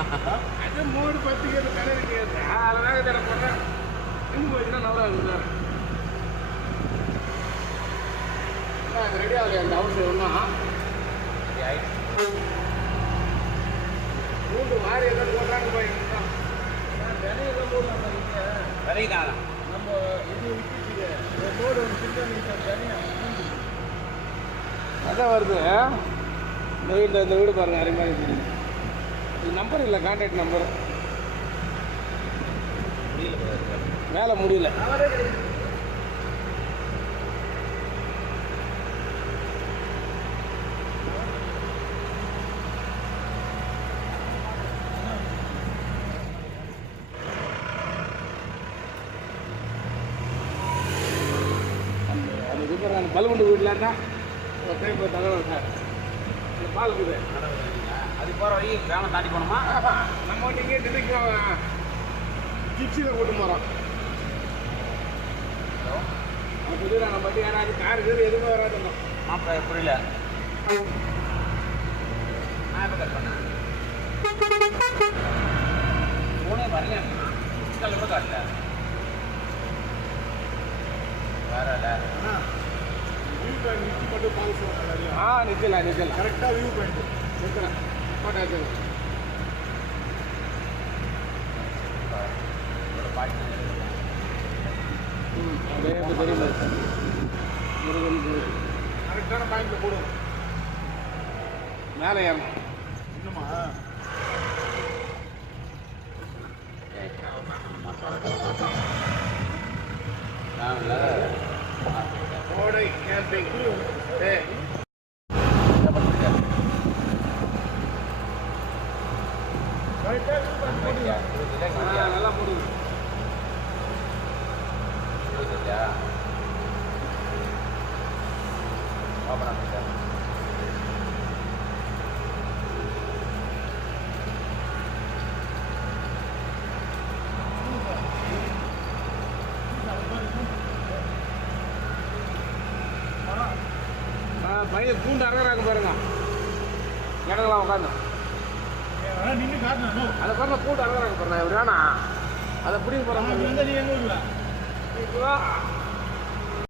அது மூடு பத்துக்கிறது கடை கிடையாது. அதனால தடை போடுறேன். இன்னும் போச்சுன்னா நல்லா இருக்குது சார். அது ரெடி ஆகலையா அந்த ஹவுஸ் ஒன்றும் மூண்டு வாரி எதாவது போடுறாங்க போயிருக்கோம். விலையெல்லாம் போடலாம் விலைதான் நம்ம இது விற்கிட்டு மூடு ஒன்று சின்ன அதான் வருது. இந்த வீடு பாருங்கள் அருமையாக இருக்குது. இது நம்பர் இல்லை, கான்டாக்ட் நம்பர் மேலே முடியல. அது இது பல்குண்டு வீட்டிலன்னா ஒரு டைம் தகவல் சார் பால் இருக்குது. அது போகிற வழி கிராமம் தாண்டி போகணுமா? நம்ம வந்து இங்கே திடீர்னு ஜிப்ஸியில் கூட்டு போகிறோம். ஹலோ புரியுதா? நம்ம மட்டும் யாராவது கார் இருக்குது எதுவுமே வராதுங்க. மாப்பா புரியல. நான் எப்போ கட் பண்ணேன்? ஃபோனே வரல. இன்ஸ்டால் கூட காட்டல. வேற இல்லை. வியூ பாயிண்ட் நிறுத்தி மட்டும் பார்க்க நிற்கலாம் கரெக்டாக வியூ பாயிண்ட் நிற்கிறேன். போட்டோ எடுத்துக்கலாம். அதே தெரியுமா முருகன் கரெக்டான பாயிண்டில் போடுவோம். மேலே ஏறணும் இன்னுமா? கோடை கேம்பிங் நல்லா போடுது. பையன் பூண்டு அறகுறாங்க பாருங்க. இடங்களாம் உட்காந்து அதை பாருங்க பூண்டு அறகுறாங்க பாருங்க. வேணா அதை பிடிக்க போகிறாங்க.